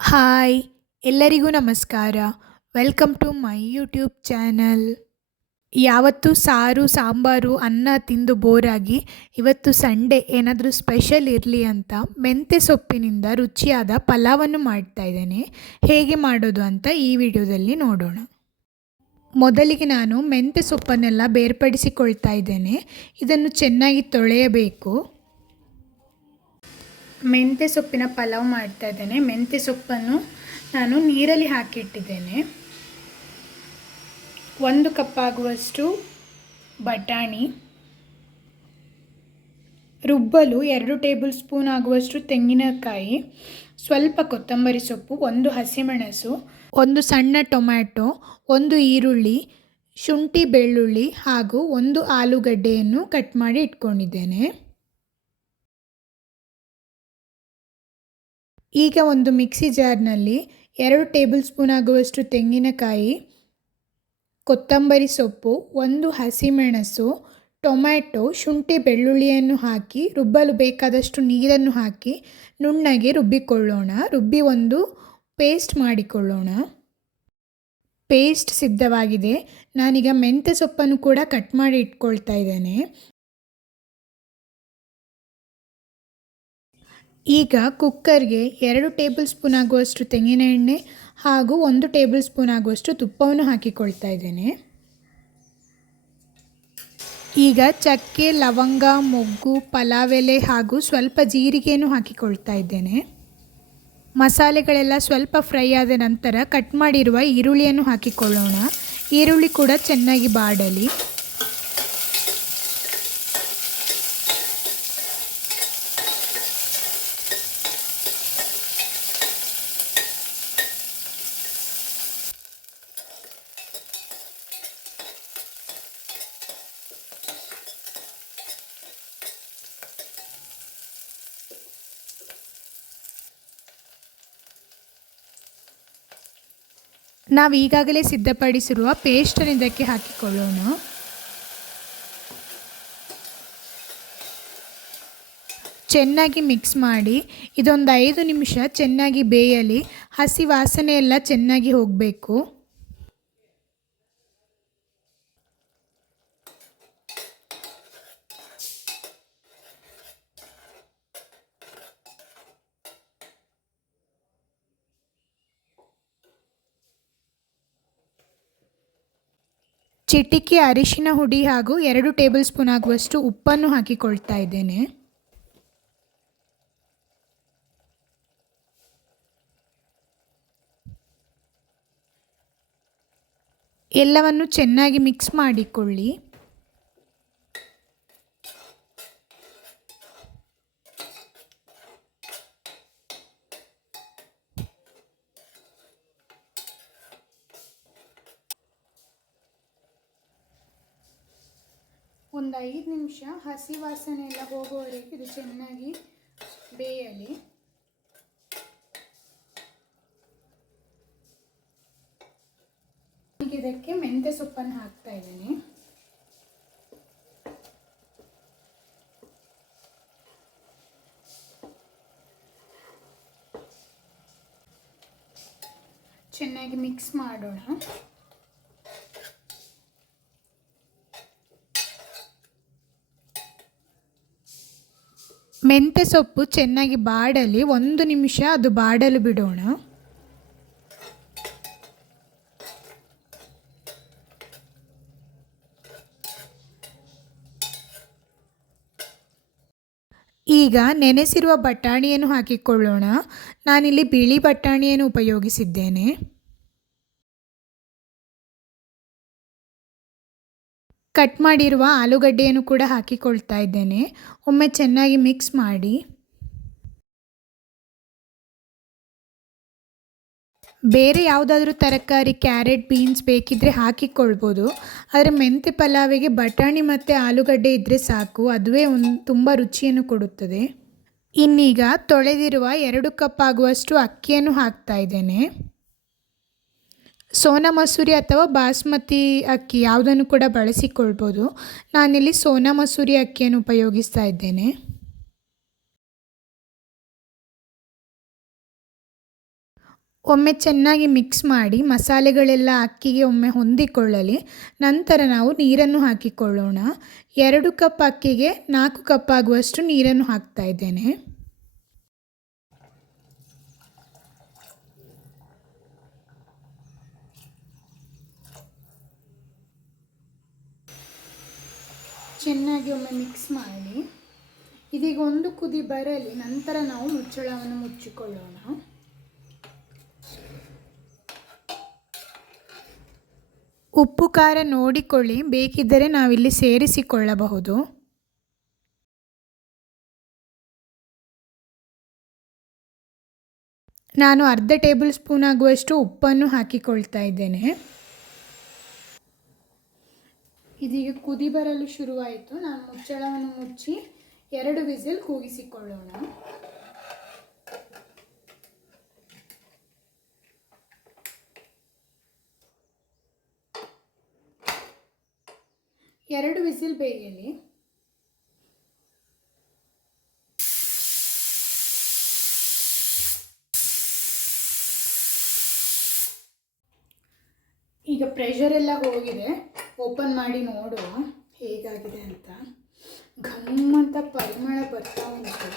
Hi, ಎಲ್ಲರಿಗೂ ನಮಸ್ಕಾರ. Welcome to my YouTube channel. ಯಾವತ್ತು ಸಾರು, ಸಾಂಬಾರು, ಅನ್ನ ತಿಂದು ಬೋರಾಗಿ, ಇವತ್ತು ಸಂಡೇ ಏನಾದರೂ ಸ್ಪೆಷಲ್ ಇರಲಿ ಅಂತ ಮೆಂತೆ ಸೊಪ್ಪಿನಿಂದ ರುಚಿಯಾದ ಪಲಾವನ್ನು ಮಾಡ್ತಾ ಇದ್ದೇನೆ. ಹೇಗೆ ಮಾಡೋದು ಅಂತ ಈ ವಿಡಿಯೋದಲ್ಲಿ ನೋಡೋಣ. ಮೊದಲಿಗೆ ನಾನು ಮೆಂತೆ ಸೊಪ್ಪನ್ನೆಲ್ಲ ಬೇರ್ಪಡಿಸಿಕೊಳ್ತಾ ಇದ್ದೇನೆ. ಇದನ್ನು ಚೆನ್ನಾಗಿ ತೊಳೆಯಬೇಕು. ಮೆಂತ್ಯ ಸೊಪ್ಪಿನ ಪಲಾವ್ ಮಾಡ್ತಾ ಇದ್ದೇನೆ. ಮೆಂತ್ಯ ಸೊಪ್ಪನ್ನು ನಾನು ನೀರಲ್ಲಿ ಹಾಕಿಟ್ಟಿದ್ದೇನೆ. ಒಂದು ಕಪ್ ಆಗುವಷ್ಟು ಬಟಾಣಿ. ರುಬ್ಬಲು ಎರಡು ಟೇಬಲ್ ಸ್ಪೂನ್ ಆಗುವಷ್ಟು ತೆಂಗಿನಕಾಯಿ. ಸ್ವಲ್ಪ ಕೊತ್ತಂಬರಿ ಸೊಪ್ಪು, ಒಂದು ಹಸಿಮೆಣಸು, ಒಂದು ಸಣ್ಣ ಟೊಮ್ಯಾಟೊ, ಒಂದು ಈರುಳ್ಳಿ, ಶುಂಠಿ ಬೆಳ್ಳುಳ್ಳಿ ಹಾಗೂ ಒಂದು ಆಲೂಗಡ್ಡೆಯನ್ನು ಕಟ್ ಮಾಡಿ ಇಟ್ಕೊಂಡಿದ್ದೇನೆ. ಈಗ ಒಂದು ಮಿಕ್ಸಿ ಜಾರ್ನಲ್ಲಿ ಎರಡು ಟೇಬಲ್ ಸ್ಪೂನ್ ಆಗುವಷ್ಟು ತೆಂಗಿನಕಾಯಿ, ಕೊತ್ತಂಬರಿ ಸೊಪ್ಪು, ಒಂದು ಹಸಿಮೆಣಸು, ಟೊಮ್ಯಾಟೊ, ಶುಂಠಿ ಬೆಳ್ಳುಳ್ಳಿಯನ್ನು ಹಾಕಿ, ರುಬ್ಬಲು ಬೇಕಾದಷ್ಟು ನೀರನ್ನು ಹಾಕಿ, ನುಣ್ಣಗೆ ರುಬ್ಬಿಕೊಳ್ಳೋಣ. ರುಬ್ಬಿ ಒಂದು ಪೇಸ್ಟ್ ಮಾಡಿಕೊಳ್ಳೋಣ. ಪೇಸ್ಟ್ ಸಿದ್ಧವಾಗಿದೆ. ನಾನೀಗ ಮೆಂತ್ಯ ಸೊಪ್ಪನ್ನು ಕೂಡ ಕಟ್ ಮಾಡಿ ಇಟ್ಕೊಳ್ತಾ ಇದ್ದೇನೆ. ಈಗ ಕುಕ್ಕರ್ಗೆ ಎರಡು ಟೇಬಲ್ ಸ್ಪೂನ್ ಆಗುವಷ್ಟು ತೆಂಗಿನ ಎಣ್ಣೆ ಹಾಗೂ ಒಂದು ಟೇಬಲ್ ಸ್ಪೂನ್ ಆಗುವಷ್ಟು ತುಪ್ಪವನ್ನು ಹಾಕಿಕೊಳ್ತಾ ಇದ್ದೇನೆ. ಈಗ ಚಕ್ಕೆ, ಲವಂಗ, ಮೊಗ್ಗು ಪಲಾವ್ ಎಲೆ ಹಾಗೂ ಸ್ವಲ್ಪ ಜೀರಿಗೆಯನ್ನು ಹಾಕಿಕೊಳ್ತಾ ಇದ್ದೇನೆ. ಮಸಾಲೆಗಳೆಲ್ಲ ಸ್ವಲ್ಪ ಫ್ರೈ ಆದ ನಂತರ ಕಟ್ ಮಾಡಿರುವ ಈರುಳ್ಳಿಯನ್ನು ಹಾಕಿಕೊಳ್ಳೋಣ. ಈರುಳ್ಳಿ ಕೂಡ ಚೆನ್ನಾಗಿ ಬಾಡಲಿ. ನಾವು ಈಗಾಗಲೇ ಸಿದ್ಧಪಡಿಸಿರುವ ಪೇಸ್ಟನ್ನು ಇದಕ್ಕೆ ಹಾಕಿಕೊಳ್ಳೋಣ. ಚೆನ್ನಾಗಿ ಮಿಕ್ಸ್ ಮಾಡಿ, ಇದೊಂದು ಐದು ನಿಮಿಷ ಚೆನ್ನಾಗಿ ಬೇಯಲಿ, ಹಸಿ ವಾಸನೆ ಎಲ್ಲ ಚೆನ್ನಾಗಿ ಹೋಗಬೇಕು. ಚಿಟಿಕೆ, ಅರಿಶಿನ, ಹುಡಿ ಹಾಗೂ ಎರಡು ಟೇಬಲ್ ಸ್ಪೂನ್ ಆಗುವಷ್ಟು ಉಪ್ಪನ್ನು ಹಾಕಿಕೊಳ್ತಾ ಇದ್ದೇನೆ. ಎಲ್ಲವನ್ನು ಚೆನ್ನಾಗಿ ಮಿಕ್ಸ್ ಮಾಡಿಕೊಳ್ಳಿ. ಒಂದು ಐದು ನಿಮಿಷ ಹಸಿ ವಾಸನೆ ಎಲ್ಲ ಹೋಗೋವರೆಗೆ ಇದು ಚೆನ್ನಾಗಿ ಬೇಯಲಿ. ಇದಕ್ಕೆ ಮೆಂತ್ಯ ಸೊಪ್ಪನ್ನು ಹಾಕ್ತಾ ಇದ್ದೀನಿ. ಚೆನ್ನಾಗಿ ಮಿಕ್ಸ್ ಮಾಡೋಣ. ಮೆಂತ್ಯ ಸೊಪ್ಪು ಚೆನ್ನಾಗಿ ಬಾಡಲಿ, ಒಂದು ನಿಮಿಷ ಅದು ಬಾಡಲು ಬಿಡೋಣ. ಈಗ ನೆನೆಸಿರುವ ಬಟಾಣಿಯನ್ನು ಹಾಕಿಕೊಳ್ಳೋಣ. ನಾನಿಲ್ಲಿ ಬಿಳಿ ಬಟಾಣಿಯನ್ನು ಉಪಯೋಗಿಸಿದ್ದೇನೆ. ಕಟ್ ಮಾಡಿರುವ ಆಲೂಗಡ್ಡೆಯನ್ನು ಕೂಡ ಹಾಕಿಕೊಳ್ತಾ ಇದ್ದೇನೆ. ಒಮ್ಮೆ ಚೆನ್ನಾಗಿ ಮಿಕ್ಸ್ ಮಾಡಿ. ಬೇರೆ ಯಾವುದಾದ್ರೂ ತರಕಾರಿ, ಕ್ಯಾರೆಟ್, ಬೀನ್ಸ್ ಬೇಕಿದ್ದರೆ ಹಾಕಿಕೊಳ್ಬೋದು. ಆದರೆ ಮೆಂತ್ಯ ಪಲಾವಿಗೆ ಬಟಾಣಿ ಮತ್ತು ಆಲೂಗಡ್ಡೆ ಇದ್ದರೆ ಸಾಕು. ಅದುವೇ ಒಂದು ತುಂಬ ರುಚಿಯನ್ನು ಕೊಡುತ್ತದೆ. ಇನ್ನೀಗ ತೊಳೆದಿರುವ ಎರಡು ಕಪ್ ಆಗುವಷ್ಟು ಅಕ್ಕಿಯನ್ನು ಹಾಕ್ತಾ ಇದ್ದೇನೆ. ಸೋನಾ ಮಸೂರಿ ಅಥವಾ ಬಾಸ್ಮತಿ ಅಕ್ಕಿ ಯಾವುದನ್ನು ಕೂಡ ಬಳಸಿಕೊಳ್ಬೋದು. ನಾನಿಲ್ಲಿ ಸೋನಾ ಮಸೂರಿ ಅಕ್ಕಿಯನ್ನು ಉಪಯೋಗಿಸ್ತಾ ಇದ್ದೇನೆ. ಒಮ್ಮೆ ಚೆನ್ನಾಗಿ ಮಿಕ್ಸ್ ಮಾಡಿ ಮಸಾಲೆಗಳೆಲ್ಲ ಅಕ್ಕಿಗೆ ಒಮ್ಮೆ ಹೊಂದಿಕೊಳ್ಳಲಿ. ನಂತರ ನಾವು ನೀರನ್ನು ಹಾಕಿಕೊಳ್ಳೋಣ. ಎರಡು ಕಪ್ ಅಕ್ಕಿಗೆ ನಾಲ್ಕು ಕಪ್ ಆಗುವಷ್ಟು ನೀರನ್ನು ಹಾಕ್ತಾ ಇದ್ದೇನೆ. ಚೆನ್ನಾಗಿ ಒಮ್ಮೆ ಮಿಕ್ಸ್ ಮಾಡಿ. ಇದೀಗ ಒಂದು ಕುದಿ ಬರಲಿ, ನಂತರ ನಾವು ಮುಚ್ಚಳವನ್ನು ಮುಚ್ಚಿಕೊಳ್ಳೋಣ. ಉಪ್ಪು, ಖಾರ ನೋಡಿಕೊಳ್ಳಿ, ಬೇಕಿದ್ದರೆ ನಾವಿಲ್ಲಿ ಸೇರಿಸಿಕೊಳ್ಳಬಹುದು. ನಾನು ಅರ್ಧ ಟೇಬಲ್ ಸ್ಪೂನ್ ಆಗುವಷ್ಟು ಉಪ್ಪನ್ನು ಹಾಕಿಕೊಳ್ತಾ ಇದ್ದೇನೆ. ಇದೀಗ ಕುದಿ ಬರಲು ಶುರುವಾಯಿತು. ನಾನು ಮುಚ್ಚಳವನ್ನು ಮುಚ್ಚಿ ಎರಡು ವಿಸಿಲ್ ಕೂಗಿಸಿಕೊಳ್ಳೋಣ. ಎರಡು ವಿಸಿಲ್ ಬೇಯಲಿ ಈಗ ಪ್ರೆಷರ್ ಎಲ್ಲ ಹೋಗಿದೆ. ಓಪನ್ ಮಾಡಿ ನೋಡುವ ಹೇಗಾಗಿದೆ ಅಂತ. ಘಮ್ ಅಂತ ಪರಿಮಳ ಬರ್ತಾ ಉಂಟು.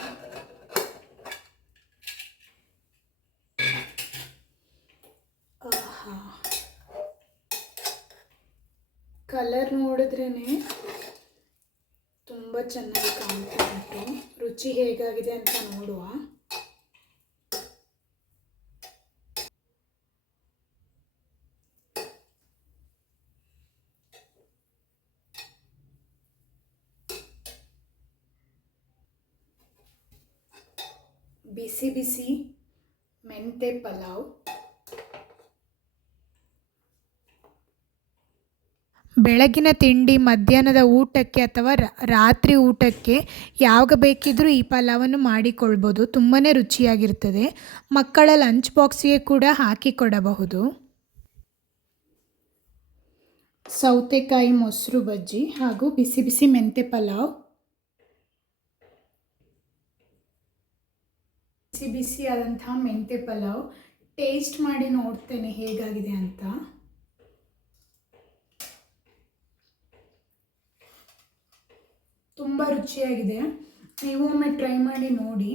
ಆಹಾ. ಕಲರ್ ನೋಡಿದ್ರೇ ತುಂಬ ಚೆನ್ನಾಗಿ ಕಾಣ್ತಾ ಉಂಟು. ರುಚಿ ಹೇಗಾಗಿದೆ ಅಂತ ನೋಡುವ. ಬಿಸಿ ಬಿಸಿ ಮೆಂತೆ ಪಲಾವ್. ಬೆಳಗಿನ ತಿಂಡಿ ಮಧ್ಯಾಹ್ನದ ಊಟಕ್ಕೆ ಅಥವಾ ರಾತ್ರಿ ಊಟಕ್ಕೆ ಯಾವಾಗ ಬೇಕಿದ್ರೂ ಈ ಪಲಾವನ್ನು ಮಾಡಿಕೊಳ್ಬೋದು. ತುಂಬಾ ರುಚಿಯಾಗಿರ್ತದೆ. ಮಕ್ಕಳ ಲಂಚ್ ಬಾಕ್ಸಿಗೆ ಕೂಡ ಹಾಕಿಕೊಡಬಹುದು ಸೌತೆಕಾಯಿ ಮೊಸರು ಬಜ್ಜಿ ಹಾಗೂ ಬಿಸಿ ಬಿಸಿ ಮೆಂತೆ ಪಲಾವ್. ಬಿಸಿ ಬಿಸಿ ಆದಂತಹ ಮೆಂತೆ ಪಲಾವ್. ಟೇಸ್ಟ್ ಮಾಡಿ ನೋಡ್ತೇನೆ ಹೇಗಾಗಿದೆ ಅಂತ. ತುಂಬ ರುಚಿಯಾಗಿದೆ. ನೀವು ಒಮ್ಮೆ ಟ್ರೈ ಮಾಡಿ ನೋಡಿ.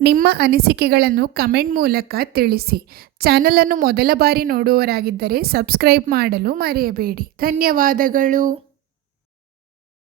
ನಿಮ್ಮ ಅನಿಸಿಕೆಗಳನ್ನು ಕಮೆಂಟ್ ಮೂಲಕ ತಿಳಿಸಿ. ಚಾನಲನ್ನು ಮೊದಲ ಬಾರಿ ನೋಡುವವರಾಗಿದ್ದರೆ ಸಬ್ಸ್ಕ್ರೈಬ್ ಮಾಡಲು ಮರೆಯಬೇಡಿ. ಧನ್ಯವಾದಗಳು.